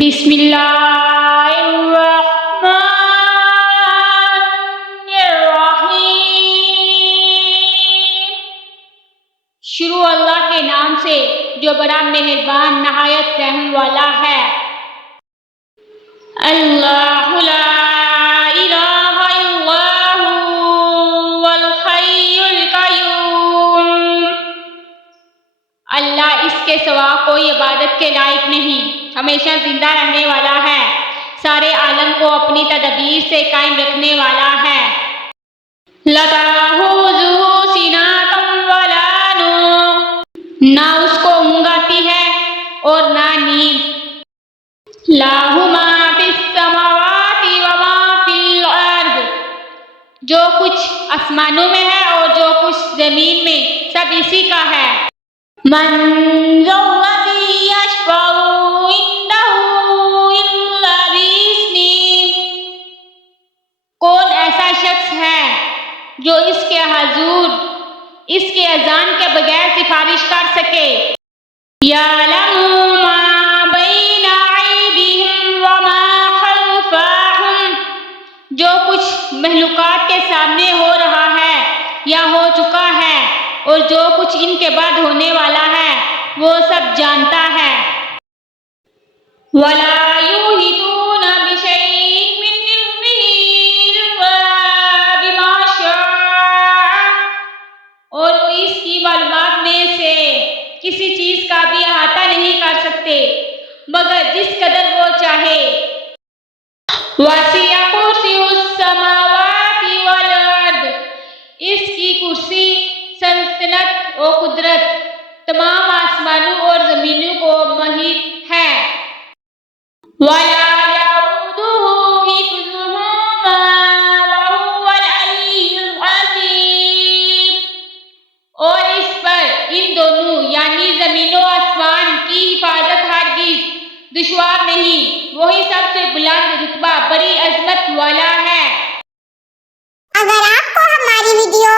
بسم اللہ الرحمن الرحیم۔ شروع اللہ کے نام سے جو بڑا مہربان نہایت رحم والا ہے۔ اللہ لا الہ الا هو الحی القیوم۔ اللہ اس کے سوا کوئی عبادت کے لائق نہیں، ہمیشہ زندہ رہنے والا ہے، سارے عالم کو اپنی تدبیر سے قائم رکھنے والا ہے۔ لا تأخذہ سنۃ ولا نوم، نہ اس کو اونگ آتی ہے اور نہ نیند۔ لہ ما فی السماوات وما فی الارض، جو کچھ آسمانوں میں ہے اور جو کچھ زمین میں سب اسی کا ہے۔ من ذا الذی یشفع عنده الا بإذنہ، کون ایسا شخص ہے جو اس کے حضور اس کے اذان کے بغیر سفارش کر سکے۔ یعلم ما بین ایدیہم وما خلفہم، جو کچھ مخلوقات کے سامنے ہو رہا ہے یا ہو چکا ہے اور جو کچھ ان کے بعد ہونے والا ہے وہ سب جانتا ہے۔ وَلَا يُحِيطُونَ بِشَيْءٍ مِّنْ عِلْمِهِ إِلَّا بِمَا شَاءَ، اور وہ اس کی معلومات میں سے کسی چیز کا بھی احاطہ نہیں کر سکتے مگر جس قدر وہ چاہے۔ وَسِعَ كُرْسِيُّهُ السَّمَاوَاتِ وَالْأَرْضَ، اس کی کرسی، سلطنت و قدرت تمام آسمانوں اور زمینوں کو محیط ہے۔ وَلَا يَئُودُهُ حِفْظُهُمَا وَهُوَ الْعَلِيُّ الْعَظِيمُ، اور اس پر ان دونوں یعنی زمین و آسمان کی حفاظت ہرگز دشوار نہیں، وہی سب سے بلند رتبہ بڑی عظمت والا ہے۔ اگر آپ کو ہماری ویڈیو